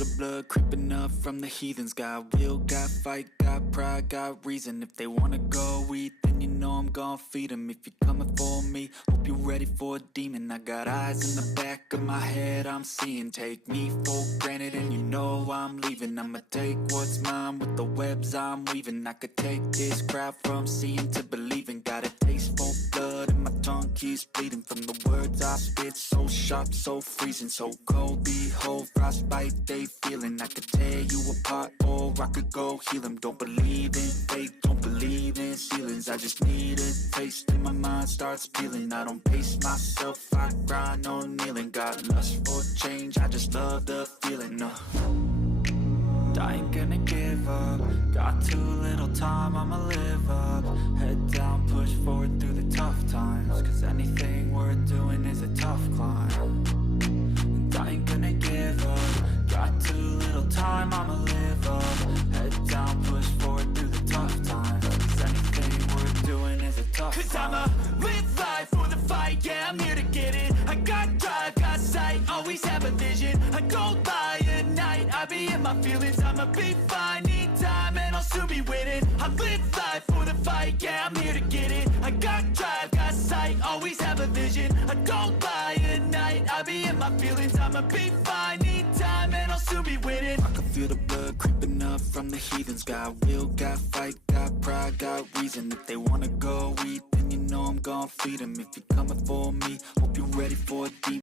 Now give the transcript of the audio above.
the blood creeping up from the heathens. Got will, got fight, got pride, got reason. If they wanna go eat, then you know I'm gon' feed them. If you're coming for me, hope you're ready for a demon. I got eyes in the back of my head, I'm seeing. Take me for granted and you know I'm leaving. I'ma take what's mine with the webs I'm weaving. I could take this crowd from seeing to believing. Got a taste for blood and my tongue keeps bleeding. From the words I spit, so sharp, so freezing, so cold. Behold, frostbite they feeling. I could tear you apart or I could go heal them. Don't believe in fate, don't believe in ceilings. I just need a taste and my mind starts peeling. I don't pace myself, I grind on kneeling. Got lust for change, I just love the feeling. I ain't gonna give up. Got too little time, I'ma live up. Head down, push forward through the tough times. Cause anything worth doing is a tough climb. And I ain't gonna give up. Got too little time, I'ma live up. Head down, push forward through the tough times. Cause anything worth doing is a tough climb. Cause I'ma live life for the fight, yeah, I'm here to get it. I got drive, got sight, always have a vision. I go by at night, I be in my feelings. I'ma be fine, need time, and I'll soon be winning. I live life for the fight, yeah, I'm here to get it. I got drive, got sight, always have a vision. I go by at night, I be in my feelings. I'ma be fine, need time, and I'll soon be winning. I can feel the blood creeping up from the heathens. Got will, got fight, got pride, got reason. If they wanna go eat, then you know I'm gon' feed them. If you're coming for me, hope you're ready for a deep